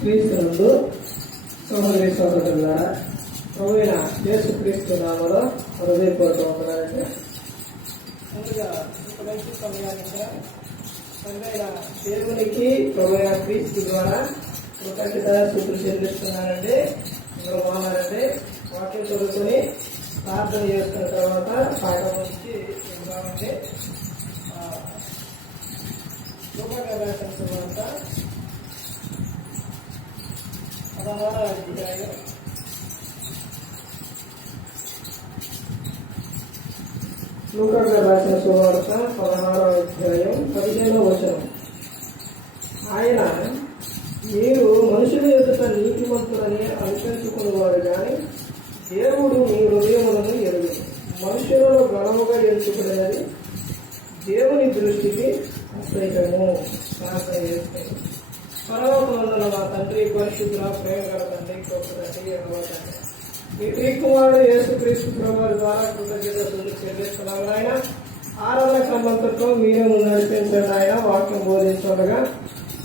క్రీస్తునందు సోదరి సోదరులారా, ప్రభువైన యేసుక్రీస్తు నామములో హృదయపూర్వక వందనాలండి. ముందుగా ఒక మంచి సమయాన్ని తండ్రైన దేవునికి ప్రభువైన క్రీస్తు ద్వారా కృతజ్ఞత స్తుతులు చెల్లిస్తున్నానండి. ఇందులో బాగున్నారండి. వాక్యం చదువుకొని ప్రార్థన చేసుకున్న తర్వాత పాఠం నుంచి బాగుంది. లోకరాసిన తర్వాత 16వ అధ్యాయం లూకా రాసిన సువార్త 16వ అధ్యాయం 15వ వచనం. ఆయన, మీరు మనుషుల ఎదుట నీతిమంతులని అనిపించుకునేవారు కానీ దేవుడు మీ హృదయములను ఎరుగు. మనుషులలో గణముగా ఎంచుకునేది దేవుని దృష్టికి అసహ్యము. ప్రార్థన చేస్తాయి. పరలోకమందున మా తండ్రి, పరిశుద్ధుల ప్రేమ గల తండ్రి, గొప్ప తండ్రి, మీ ప్రియకుమారుడు యేసుక్రీస్తు ప్రభువు ద్వారా కృతజ్ఞతలు చెల్లిస్తున్నాము. ఆయన ఆరాధన క్రమంతో మీరే ముందు నడిపించండి. ఆయన వాక్యం బోధించగా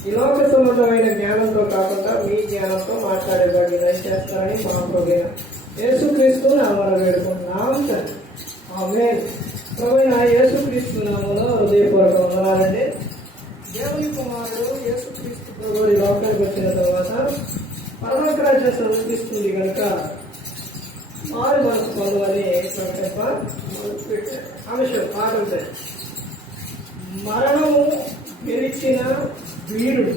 ఈ లోక సంబంధమైన జ్ఞానంతో కాకుండా మీ జ్ఞానంతో మాట్లాడేవాడిని దయచేస్తారని మా ప్రభువైన యేసుక్రీస్తు నామమున వేడుకుంటున్నాం తండ్రి. ఆమేన్. ప్రభువైన యేసుక్రీస్తు నామములో హృదయపూర్వక వందనాలండి. దేవుని కుమారుడు యేసుక్రీస్తు ప్రభువు ఈ లోకానికి వచ్చిన తర్వాత పరలోక రాజ్యం సమర్పిస్తుంది కనుక మారు మనసు పొందమని ప్రకటింప అంశం పాడుంటాయి. మరణము గెలిచిన వీరుడు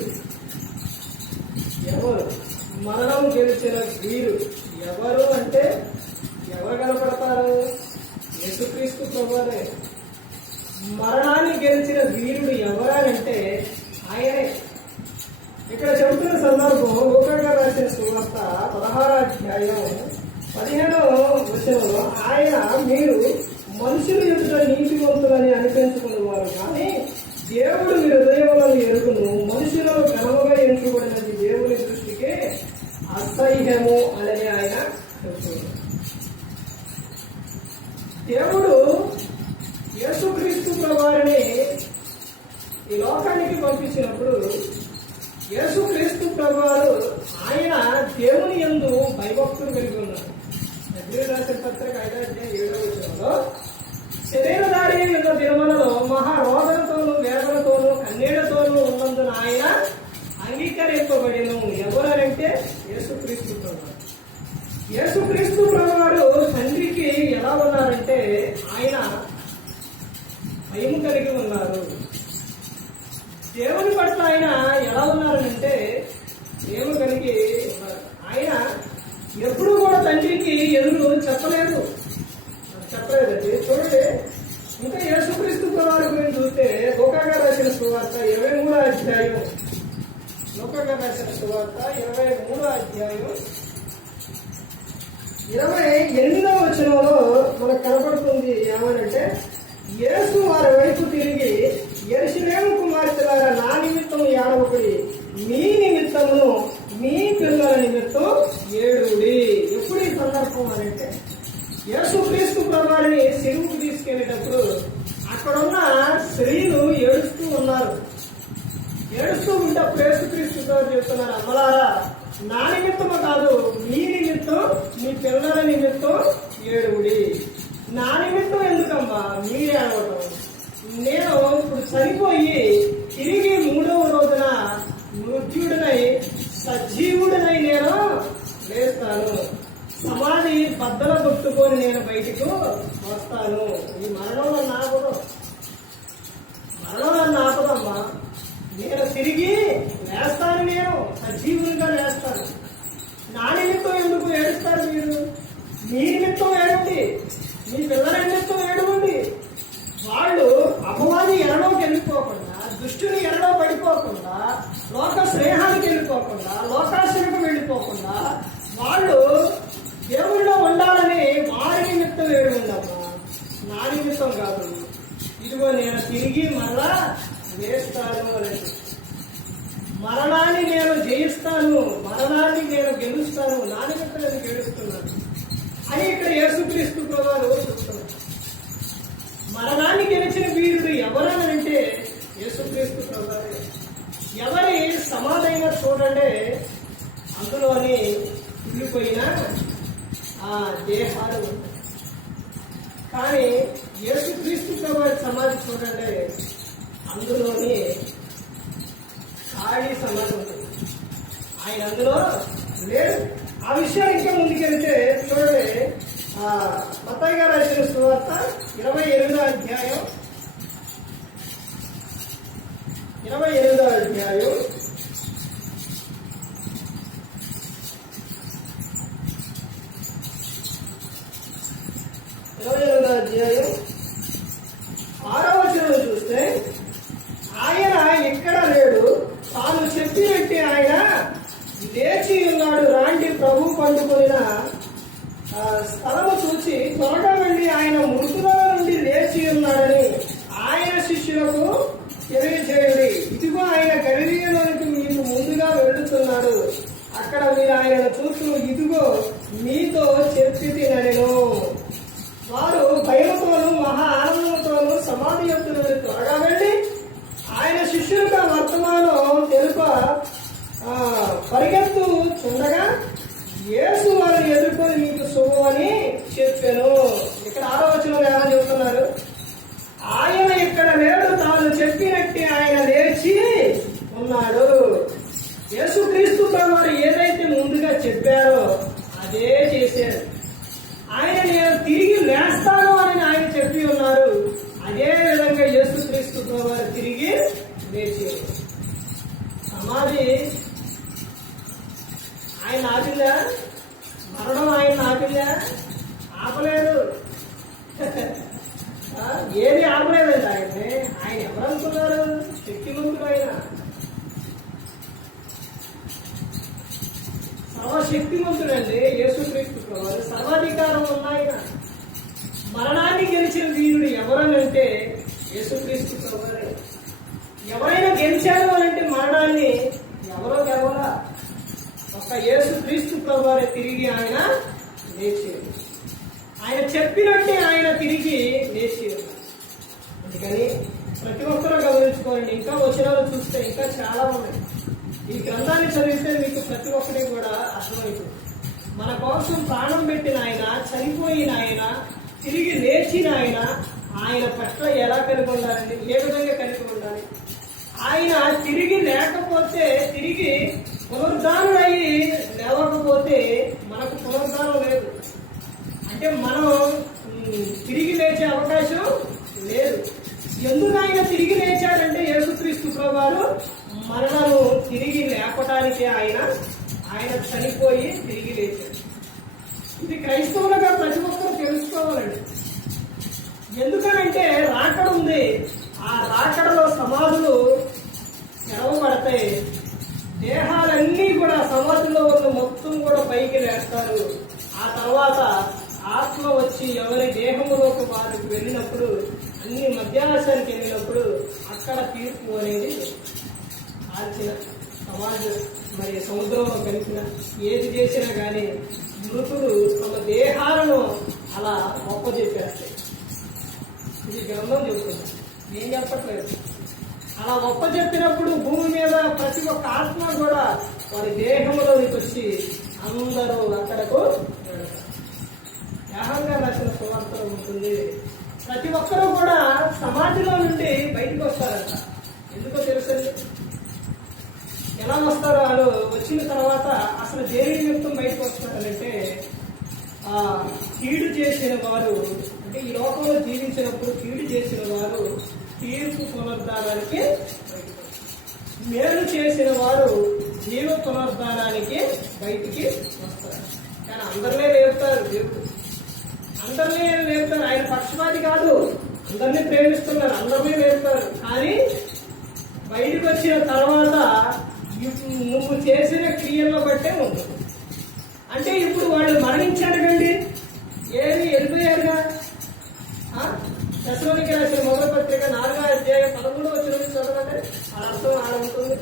ఎవరు? మరణం గెలిచిన వీరుడు ఎవరు అంటే ఎవరు కనపడతారు? యేసుక్రీస్తు ప్రభువే. మరణాన్ని గెలిచిన వీరుడు ఎవరంటే ఆయనే. ఇక్కడ చెబుతున్న సందర్భం లూకా రాసిన సువార్త 16వ అధ్యాయం 15వ వచనంలో, ఆయన, మీరు మనుషుల ఎదుట నీతివంతులని అనిపించుకునేవారు కానీ దేవుడు మీ హృదయములను ఎరుగును. మనుషులను ఘనముగా ఎంచుకోవడానికి దేవుని దృష్టికి అసహ్యము అని ఆయన చెబుతున్నారు. దేవుడు యేసుక్రీస్తు ప్రభువారిని ఈ లోకానికి పంపించినప్పుడు యేసుక్రీస్తు ప్రభువారు ఆయన దేవుని యందు భయభక్తులు కలిగి ఉన్నారు. రాసిన పత్రిక 5వ అధ్యాయం 7వ వచనంలో, శరీరధారి యొక్క దినములలో మహారోదనతోనూ వేదనతోనూ కన్నీళ్లతోనూ ఉన్నందున ఆయన అంగీకరింపబడిను. ఎవరంటే యేసుక్రీస్తు ప్రభువారు. యేసుక్రీస్తు ప్రభువారు తండ్రికి ఎలా ఉన్నారంటే ఆయన భయం కలిగి ఉన్నారు. దేవుని పట్ల ఆయన ఎలా ఉన్నారనంటే ప్రేమ కలిగి ఉన్నారు. ఆయన ఎప్పుడు కూడా తండ్రికి ఎదురు చెప్పలేదండి. చూడండి, ఇంకా యేసుక్రీస్తు ప్రభువారి గురించి చూస్తే లూకా రాసిన సువార్త 23వ అధ్యాయం 28వ వచనంలో మనకు కనపడుతుంది. ఏమనంటే, యేసు వారి వైపు తిరిగి, యెరూషలేము కుమార్తెలారా, నా నిమిత్తం ఏడవకుడి, మీ నిమిత్తమును మీ పిల్లల నిమిత్తం ఏడుడి. ఎప్పుడు ఈ సందర్భం అంటే యేసుక్రీస్తు ప్రభువారిని సిలువకు తీసుకెళ్లేటప్పుడు అక్కడున్న స్త్రీలు ఏడుస్తూ ఉన్నారు. ఏడుస్తూ ఉంటప్పుడు యేసుక్రీస్తు ప్రభువు చెప్తున్నారు, అమ్మలారా, నా నిమిత్తము కాదు, మీ నిమిత్తం మీ పిల్లల నిమిత్తం ఏడుడి. నా నిమిత్తం ఎందుకమ్మా మీరే అనవటం? నేను ఇప్పుడు చనిపోయి తిరిగి 3వ రోజున మృత్యుడినై సజీవుడినై నేను లేస్తాను. సమాధి బద్దల కొట్టుకొని నేను బయటకు వస్తాను. ఈ మరణం నన్ను ఆపదమ్మా. నేను తిరిగి లేస్తాను. నేను సజీవునిగా లేస్తాను. నా నిమిత్తం ఎందుకు ఏడుస్తారు మీరు? మీ నిమిత్తం ఏడండి, మీ పిల్లల నిమిత్తం ఏడవండి. వాళ్ళు అపవాది ఎరలోకి వెళ్ళిపోకుండా, దుష్టుని ఎరలో పడిపోకుండా, లోక స్నేహానికి వెళ్ళిపోకుండా, లోకాశలకు వెళ్ళిపోకుండా వాళ్ళు దేవుళ్ళో ఉండాలని వారి నిమిత్తం ఏడుందమ్మా. నా నిమిత్తం కాదు. ఇదిగో నేను తిరిగి మరలా వేస్తాను అని, మరణాన్ని నేను జయిస్తాను, మరణాన్ని నేను గెలుస్తాను, నా నిమిత్తం నేను గెలుస్తున్నాను అని ఇక్కడ యేసుక్రీస్తు ప్రభువారు చెప్తున్నారు. మరణాన్ని గెలిచిన వీరుడు ఎవరనంటే యేసుక్రీస్తు ప్రభువారే. ఎవరి సమాధైన చూడండి, అందులోని కుళ్ళిపోయిన ఆ దేహాలు ఉంటాయి. కానీ యేసుక్రీస్తు ప్రభువారి సమాధి చూడండి, అందులోని ఖాళీ సమాధి ఉంటుంది. ఆయన అందులో లేదు. ఆ విషయం ఇంకా ముందుకెళ్తే చూడండి, మత్తయి గారు రాసిన సువార్త 28వ అధ్యాయం 28వ అధ్యాయం 6వ వచనం చూస్తే, ఆయన ఎక్కడ లేడు, తాను చెప్పినట్టు ఆయన లేచి ఉన్నాడు, రాండి ప్రభు పండుకొనిన స్థలము చూచి త్వరగా వెళ్ళి ఆయన మృతుల నుండి లేచి ఉన్నాడని ఆయన శిష్యులకు తెలియజేయండి. ఇదిగో ఆయన గలిలయలోనికి మీకు ముందుగా వెళ్తున్నాడు, అక్కడ మీరు ఆయనను చూస్తూ ఇదిగో మీతో చెప్పితినెను. వారు భయముతోనూ మహా ఆనందంతోనూ సమాధి యొక్క నుండి త్వరగా వెళ్ళి ఆయన శిష్యులకు వర్తమానం తెలుప పరిగెత్తు చుండగా యేసు వారిని ఎదుర్కొని మీకు శుభమని చెప్పాను. ఇక్కడ 6వ వచనంలో ఏమని చెబుతున్నారు? ఆయన ఇక్కడ లేడు, తాను చెప్పినట్టు ఆయన లేచి ఉన్నాడు. యేసుక్రీస్తు ప్రభువారు ఏదైతే ముందుగా చెప్పారో అదే చేశారు. ఆయన నేను తిరిగి లేస్తాను అని ఆయన చెప్పి ఉన్నారు. అదే విధంగా యేసుక్రీస్తు ప్రభువారు తిరిగి లేచారు. సమాధి ఆయన ఆపిందా? మరణం ఆయన ఆపిందా? ఆపలేదు. ఏది ఆపలేదండి ఆయన్ని. ఆయన ఎవరనుకున్నారు? శక్తివంతుడు. ఆయన సర్వశక్తివంతుడండి యేసుక్రీస్తు ప్రభువారు. సర్వాధికారం ఉన్న ఆయన. మరణాన్ని గెలిచిన వీరుడు ఎవరనంటే యేసుక్రీస్తు ప్రభువారే. ఎవరైనా గెలిచారు అనంటే మరణాన్ని ఎవరో గెలవరా, ఒక్క యేసుక్రీస్తు ప్రభువారే తిరిగి ఆయన లేచారు. ఆయన చెప్పినట్టే ఆయన తిరిగి లేచారు. అందుకని ప్రతి ఒక్కరూ గమనించుకోండి. ఇంకా వచనాలు చూస్తే ఇంకా చాలా ఉన్నాయి. ఈ గ్రంథాన్ని చదివితే మీకు ప్రతి ఒక్కరికి కూడా అర్థమవుతుంది. మన కోసం ప్రాణం పెట్టిన ఆయన, చనిపోయిన ఆయన, తిరిగి లేచిన ఆయన, ఆయన పట్ల ఎలా కలిగి ఉండాలండి, ఏ విధంగా కలిగి ఉండాలి. ఆయన తిరిగి లేకపోతే, తిరిగి పునరుద్ధానం అయ్యి లేవకపోతే మనకు పునరుద్ధానం లేదు. అంటే మనం తిరిగి లేచే అవకాశం లేదు. ఎందుకు ఆయన తిరిగి లేచారంటే యేసుక్రీస్తు ప్రభువారు మరణను తిరిగి లేపటానికే ఆయన చనిపోయి తిరిగి లేచారు. ఇది క్రైస్తవులుగా ప్రతి ఒక్కరూ తెలుసుకోవాలండి. ఎందుకనంటే రాకడ ఉంది. ఆ రాకడలో సమాధులు తెరవబడతాయి. దేహాలన్నీ కూడా సమాధుల్లో ఉన్న మొత్తం కూడా పైకి లేస్తారు. ఆ తర్వాత ఆత్మ వచ్చి ఎవరి దేహంలోకి వారికి వెళ్ళినప్పుడు, అన్ని మధ్యాహ్నానికి వెళ్ళినప్పుడు అక్కడ తీర్పు అనేది ఆల్చిన సమాజం మరి సముద్రంలో కలిపిన ఏది చేసినా కానీ మృతుడు తమ దేహాలను అలా ఒప్పజెప్పేస్తాయి. ఇది గ్రంథం చెప్తుంది, నేను చెప్పట్లేదు. అలా ఒప్పజెప్పినప్పుడు భూమి మీద ప్రతి ఒక్క ఆత్మ కూడా వారి దేహంలోనికి వచ్చి అందరూ అక్కడకు వెళతారు. యాహంగా రాసిన సువార్తలో ఉంటుంది. ప్రతి ఒక్కరూ కూడా సమాధిలో నుండి బయటకు వస్తారంట. ఎందుకో తెలుసండి? ఎలా వస్తారో వాళ్ళు వచ్చిన తర్వాత అసలు దేని నిమిత్తం బయటకు వస్తారంటే, కీడు చేసిన వారు, అంటే ఈ లోకంలో జీవించినప్పుడు కీడు చేసిన వారు తీర్పు పునరుద్ధానానికి బయటకు వస్తారు. మేలు చేసిన వారు జీవ పునరుద్ధానానికి బయటికి వస్తారు. కానీ అందరినీ లేపుతారు దేవుడు, అందరినీ లేపుతారు. ఆయన పక్షపాతి కాదు, అందరినీ ప్రేమిస్తున్నారు, అందరినీ లేపుతారు. కానీ బయటకు వచ్చిన తర్వాత నువ్వు చేసిన క్రియలను బట్టే ఉంటుంది. అంటే ఇప్పుడు వాళ్ళు మరణించాడు, ఏమి వెళ్ళిపోయారుగా. దశలోనికి రాసిన మొదటి పత్రిక 4వ అధ్యాయం 13వ వచనం చదవండి. ఆ అర్థం ఆడ ఉంటుంది.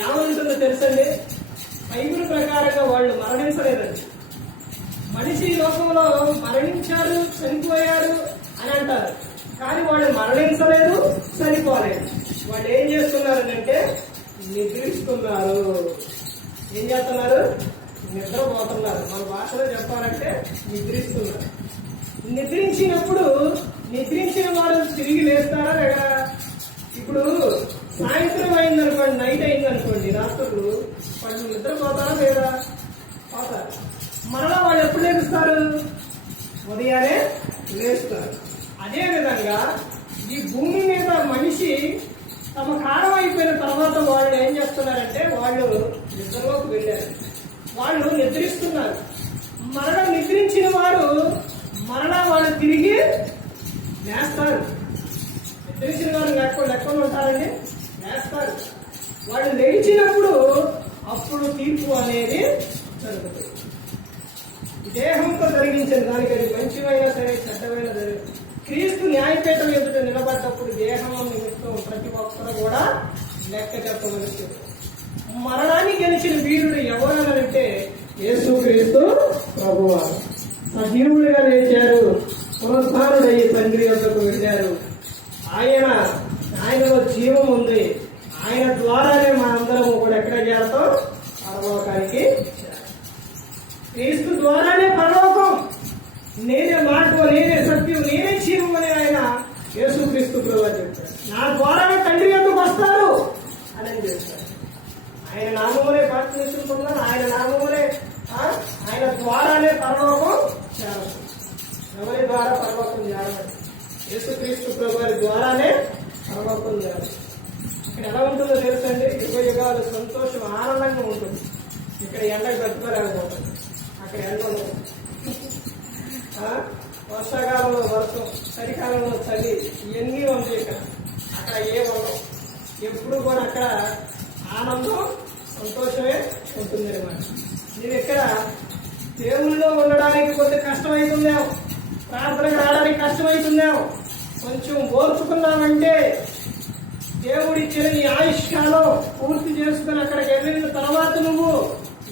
ఏమంటుందో తెలుసండి? బైబిల్ ప్రకారంగా వాళ్ళు మరణించలేదండి. మనిషి లోకంలో మరణించారు, చనిపోయారు అని అంటారు. కానీ వాళ్ళు మరణించలేదు, చనిపోలేదు. వాళ్ళు ఏం చేస్తున్నారంటే నిద్రిస్తున్నారు. ఏం చేస్తున్నారు? నిద్రపోతున్నారు. మన భాషలో చెప్పాలంటే నిద్రిస్తున్నారు. నిద్రించినప్పుడు నిద్రించిన వారు తిరిగి లేస్తారా లేదా? ఇప్పుడు సాయంత్రం అయిందనుకోండి, నైట్ అయిందనుకోండి, రాత్రులు వాళ్ళు నిద్రపోతారా లేదా? పోతారు. మరలా వాళ్ళు ఎప్పుడు లేస్తారు? ఉదయాన్నే లేస్తారు. అదే విధంగా ఈ భూమి మీద మనిషి తమ కాలం అయిపోయిన తర్వాత వాళ్ళు ఏం చేస్తున్నారంటే వాళ్ళు నిద్రలోకి వెళ్ళారు. వాళ్ళు నిద్రిస్తున్నారు. మరలా నిద్రించిన వారు మరలా వాళ్ళు తిరిగి లేస్తారు. నిద్రించిన వారు లెక్కలు ఉంటారండి, లేస్తారు. వాళ్ళు లేచినప్పుడు అప్పుడు తీర్పు అనేది జరుగుతుంది. దేహంతో జరిగించిన దానికి అది మంచివైనా సరే చెడ్డమైనా సరే క్రీస్తు న్యాయపీఠం ఎదుట నిలబడ్డప్పుడు దేహం నిమిత్తం ప్రతి ఒక్కరు కూడా లెక్క చెప్పవలసి. మరణాన్ని గెలిచిన వీరుడు ఎవరనంటే యేసుక్రీస్తు ప్రభువారు. సజీవుడిగా లేచారు, పునరుద్ధానుడయ్యి తండ్రి వద్దకు వెళ్ళారు. ఆయనలో జీవం ఉంది. ఆయన ద్వారానే మనందరము కూడా ఎక్కడ చేరతాం? పరలోకానికి. క్రీస్తు ద్వారానే పరలోకం. నేనే మార్గం, నేనే సత్యం, నేనే జీవం అని ఆయన యేసుక్రీస్తు ప్రభువు చెప్తాడు. నా ద్వారానే తండ్రి ఎందుకు వస్తారు అని చెప్తాడు. ఆయన నామమునే ప్రార్థిస్తున్నాను, ఆయన నామమునే, ఆయన ద్వారానే పరలోకం చేరదు. ఎవరి ద్వారా పరలోకం చేరదు? యేసుక్రీస్తు ప్రభువు ద్వారానే పరలోకం చేరదు. ఇక్కడ ఎలా ఉంటుందో తెలుసండి, యుగ యుగాలు సంతోషం, ఆనందంగా ఉంటుంది. ఇక్కడ ఎండకు తట్టుకోలేకపోతుంది, అక్కడ ఎండ ఉండదు. వర్షాకాలంలో వర్షం, చలికాలంలో చలి, ఇవన్నీ ఉంటాయి. ఇక్కడ అక్కడ ఏ ఉండవు. ఎప్పుడు కూడా అక్కడ ఆనందం, సంతోషమే ఉంటుంది అనమాట. నేను ఇక్కడ దేవుళ్ళలో ఉండడానికి కొద్దిగా కష్టమవుతుందేమో, ప్రార్థనకు రావడానికి కష్టమవుతుందేమో, కొంచెం ఓర్చుకున్నామంటే దేవుడిచ్చిన నీ ఆయుష్కాలం పూర్తి చేసుకుని అక్కడికి వెళ్ళిన తర్వాత నువ్వు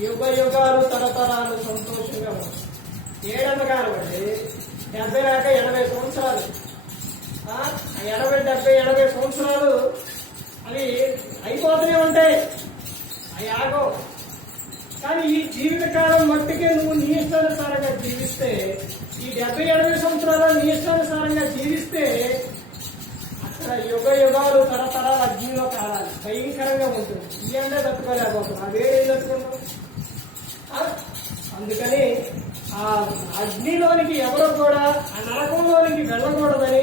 యుగ యుగాలు తరతరాలు సంతోషంగా ఉంటావు. ఏడన్నకాలం అండి, 70 లేక 80 సంవత్సరాలు. 80 సంవత్సరాలు అవి అయిపోతూనే ఉంటాయి, అవి ఆగవు. కానీ ఈ జీవితకాలం మట్టికే నువ్వు నీ ఇష్టానుసారంగా జీవిస్తే, ఈ 70-80 సంవత్సరాలు నీ ఇష్టానుసారంగా జీవిస్తే అక్కడ యుగ యుగాలు తరతరాలు అగ్నిలో కావాలి. భయంకరంగా ఉంటుంది. ఈ అంటే తట్టుకోలేకపోతున్నాం, అవేం తట్టుకుంటాం. అందుకని ఆ అగ్నిలోనికి ఎవరో కూడా, ఆ నరకంలోనికి వెళ్ళకూడదని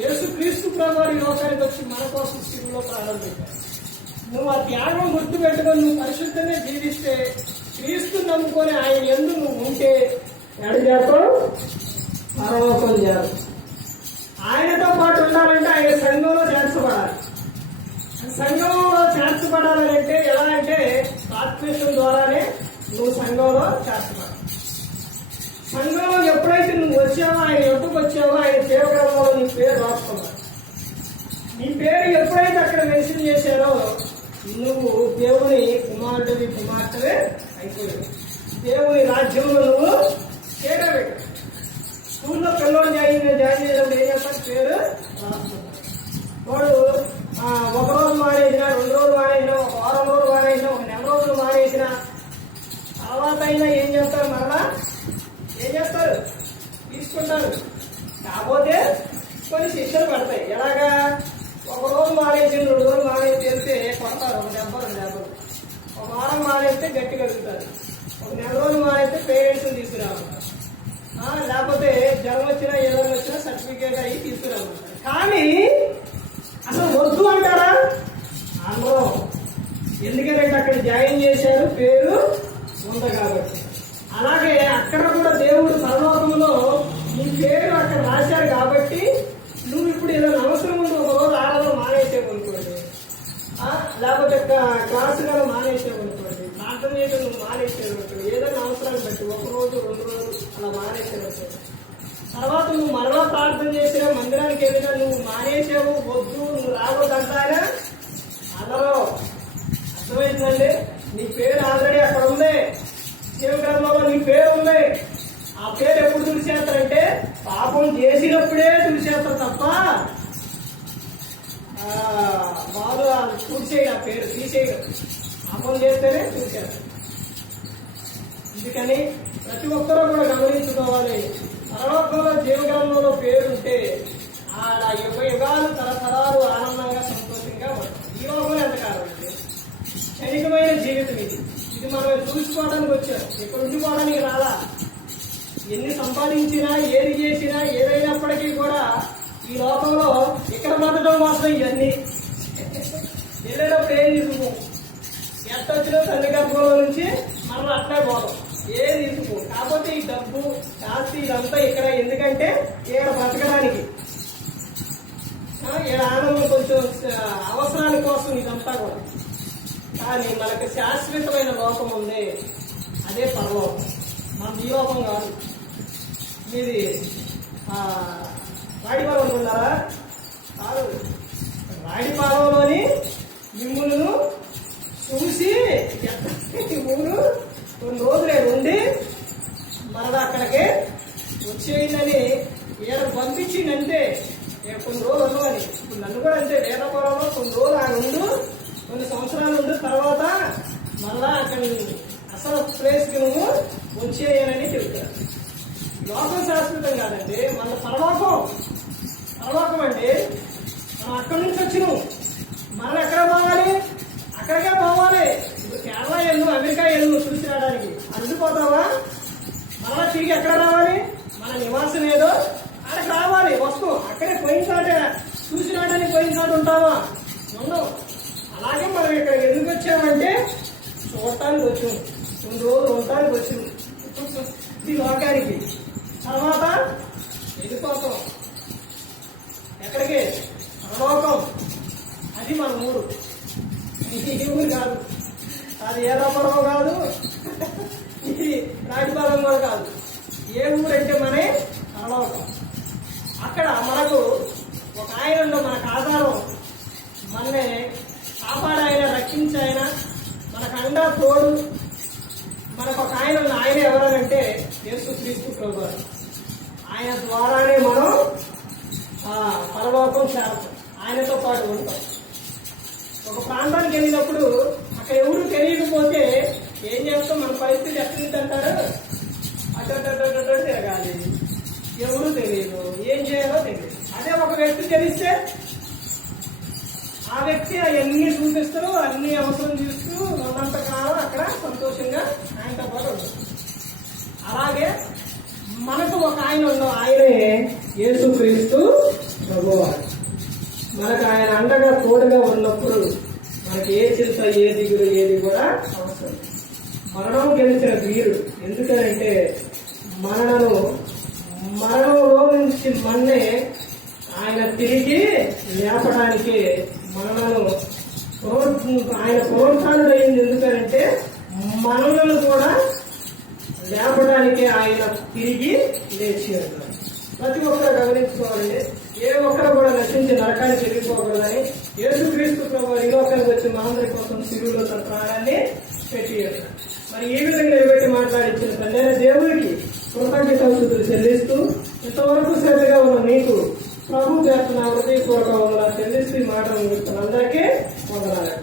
యేసుక్రీస్తు ప్రభువు లోకానికి వచ్చి మన కోసం శిలువలో ప్రాణం పెట్టారు. నువ్వు ఆ త్యాగం గుర్తు పెట్టుకొని నువ్వు పరిశుద్ధంగా జీవిస్తే, క్రీస్తు నమ్ముకొని ఆయన యందు నువ్వు ఉంటే ఎడజాతం పరలోకం చేయాలి. ఆయనతో పాటు ఉండాలంటే ఆయన సంఘంలో చేర్చబడాలి. సంఘంలో చేర్చబడాలంటే ఎలా అంటే బాప్తిసం ద్వారానే నువ్వు సంఘంలో చేర్చబడాలి. సంఘంలో ఎప్పుడైతే నువ్వు వచ్చావో, ఆయన ఎప్పుకు వచ్చావో ఆయన జీవగ్రంథంలో నీ పేరు రాసుకోవాలి. నీ పేరు ఎప్పుడైతే అక్కడ మెన్షన్ చేశారో నువ్వు దేవుని కుమారుడివి, కుమార్తెవే అయిపోయావు. దేవుని రాజ్యంలో నువ్వు చేరవేడు. స్కూల్లో పిల్లలు జాయిన్ చేయడం ఏం చేస్తారు? పేరు రాసుకున్నారు. వాడు ఒక రోజు మానేసిన, 2 రోజులు మానేసిన, ఒక వారం రోజులు మానేసిన, ఒక నెల రోజులు మానేసిన తర్వాత అయినా ఏం చేస్తారు? మరలా ఏం చేస్తారు? తీసుకుంటారు. కాకపోతే కొన్ని శిక్షలు పడతాయి. ఎలాగా? ఒక రోజు మానేసి 2 రోజులు మానేసి వెళ్తే కొడతారు, 1 దెబ్బ 2 దెబ్బలు. ఒక వారం మానేస్తే గట్టి కలుగుతారు. ఒక నెల రోజులు మానేస్తే పేరెంట్స్ తీసుకురావాలి. లేకపోతే జ్వరం వచ్చినా ఏదైనా వచ్చినా సర్టిఫికేట్ అయ్యి తీసుకురావాలి. కానీ అసలు వద్దు అంటారా? అందరూ. ఎందుకంటే అక్కడ జాయిన్ చేశారు, పేరు ఉంది కాబట్టి. అలాగే అక్కడ కూడా దేవుడు పరలోకంలో నీ పేరు అక్కడ రాశారు కాబట్టి నువ్వు ఇప్పుడు ఏదైనా అవసరం ఉంది, ఒక రోజు ఆడలో మానేసేవనుకోండి, లేకపోతే క్లాసుగా మానేసేవనుకోండి, ప్రార్థన చేయడం నువ్వు మానేసేవనుకోండి, ఏదైనా అవసరాన్ని బట్టి 1 రోజు 2 రోజులు అలా మానేసేవనుకోండి. తర్వాత నువ్వు మరలా ప్రార్థన చేసినా, మందిరానికి వెళ్ళినా నువ్వు మానేసావు, వద్దు, నువ్వు రావద్దంటారా? అందరూ అర్థమైందండి. నీ పేరు ఆల్రెడీ అక్కడ ఉంది, జీవగ్రంథంలో నీ పేరు ఉంది. ఆ పేరు ఎప్పుడు తుడిచేస్తారంటే పాపం చేసినప్పుడే తుడిచేస్తారు తప్ప వాళ్ళు తుడిచేయడం, ఆ పేరు తీసేయడం. పాపం చేస్తేనే తుడిచేస్తారు. అందుకని ప్రతి ఒక్కరూ కూడా గమనించుకోవాలి. పరలోకంలో జీవగ్రంథంలో పేరుంటే ఆడ యుగ యుగాలు తరతరాలు ఆనందంగా సంతోషంగా ఉంటాం. ఈ లోపల ఎంతకాలం అండి? క్షణికమైన జీవితం ఇది. ఇది మనం చూసుకోవడానికి వచ్చాం, ఇక్కడ ఉండిపోవడానికి రాలా. ఎన్ని సంపాదించినా ఏది చేసినా ఏదైనప్పటికీ కూడా ఈ లోకంలో ఇక్కడ బతకడం కోసం ఇవన్నీ వెళ్ళేటప్పుడు ఏం తీసుకో, ఎంత వచ్చినా తల్లి గర్భంలో నుంచి మనం అట్లే పోదాం, ఏది తీసుకో. కాకపోతే ఈ డబ్బు ఆస్తి ఇదంతా ఇక్కడ ఎందుకంటే ఇక్కడ బతకడానికి, ఇక్కడ ఆనందం కొంచెం అవసరాల కోసం ఇదంతా కూడా. కానీ మనకు శాశ్వతమైన లోకం ఉంది, అదే పరలోకం. మన ఈ లోకం కాదు. మీది రాడిపాలెం అనుకున్నారా? కాదు. రాడిపాలెంలోని మిమ్ములను చూసి ఊరు కొన్ని రోజులే ఉండి మరలా అక్కడికి వచ్చేయిందని ఈయన పంపించిందంటే కొన్ని రోజులు ఉండవని. ఇప్పుడు నన్ను కూడా అంతే, వేదపురంలో కొన్ని రోజులు ఆయన ఉండు, కొన్ని సంవత్సరాలు ఉండు, తర్వాత మళ్ళా అక్కడ అసలు ప్లేస్కి నువ్వు వచ్చేయనని చెప్తారు. లోకం శాశ్వతం కాదండి, మన పరలోకం. పరలోకం అండి. మనం అక్కడి నుంచి వచ్చినాం, మనం ఎక్కడ పోవాలి? అక్కడికే పోవాలి. ఇప్పుడు కేరళ ఎల్లు, అమెరికా ఎల్లు చూసి రావడానికి అందుకుపోతావా? మరలా తిరిగి ఎక్కడ రావాలి? మన నివాసం ఏదో అక్కడికి రావాలి. వస్తాం, అక్కడే పోయిన చోట చూసి రావడానికి పోయిన చోట ఉంటావా? ఉండవు. అలాగే మనం ఇక్కడ ఎందుకు వచ్చామంటే చూడటానికి వచ్చాం, కొన్ని రోజులు ఉండటానికి వచ్చాం ఈ లోకానికి. తర్వాత వెళ్ళిపోతాం ఎక్కడికి? పరలోకం. అది మన ఊరు. ఈ ఊరు కాదు, అది ఏ రమ్మడం కాదు, ఇది రాజపాలెం కూడా కాదు. ఏ ఊరు అంటే మనే పరలోకం. అక్కడ మనకు ఒక ఆయన మనకు ఆధారం, మననే కాపాడాయన, రక్షించాయన, మనకు అండా తోడు. మనకు ఒక ఆయన ఉన్న, ఆయన ఎవరనంటే యేసుక్రీస్తు ప్రభువారు. ఆయన ద్వారానే మనం పరలోకం చేరతాం, ఆయనతో పాటు ఉంటాం. ఒక ప్రాంతానికి వెళ్ళినప్పుడు అక్కడ ఎవరు తెలియకపోతే ఏం చేస్తాం? మన పరిస్థితి ఎక్కడుందంటారు? అటు తిరగాలి, ఎవరు తెలియదు, ఏం చేయాలో తెలియదు. అదే ఒక వ్యక్తి తెలిస్తే ఆ వ్యక్తి అవన్నీ చూపిస్తారు, అన్ని అవసరం చూస్తూ ఉన్నంత కాలం అక్కడ సంతోషంగా ఆయనతో పాటు ఉంటుంది. అలాగే మనకు ఒక ఆయన ఉన్నాం, ఆయనే యేసుక్రీస్తు ప్రభువారు. మనకు ఆయన అండగా తోడుగా ఉన్నప్పుడు మనకి ఏ చింత, ఏ దిగులు, ఏది కూడా అవసరం. మరణం గెలిచిన వీరుడు. ఎందుకంటే మరణంలో నుంచి మన్నే ఆయన తిరిగి లేపడానికి ఆయన పునరుత్థానుడు అయింది. ఎందుకంటే మనలను కూడా లేపడానికి ఆయన తిరిగి లేచి ఉన్నారు. ప్రతి ఒక్కరు గమనించుకోవాలండి. ఏ ఒక్కరు కూడా నశించి నరకానికి వెళ్ళిపోకూడదని యేసుక్రీస్తు ప్రభువు ఈ లోకానికి వచ్చి మనందరి కోసం శిలువలో తన ప్రాణాన్ని పెట్టి ఉన్నారు. మరి ఈ విధంగా నిలబెట్టి మాట్లాడించిన తండ్రి దేవుడికి కృతజ్ఞతలు చెల్లిస్తూ ఇంతవరకు శ్రద్ధగా ఉన్న మీకు ప్రభు చేస్తున్న హృదయపూర్వక వందనాలు చెల్లిస్తూ ఈ మాట ముగిస్తున్న అందరికీ వందనాలు.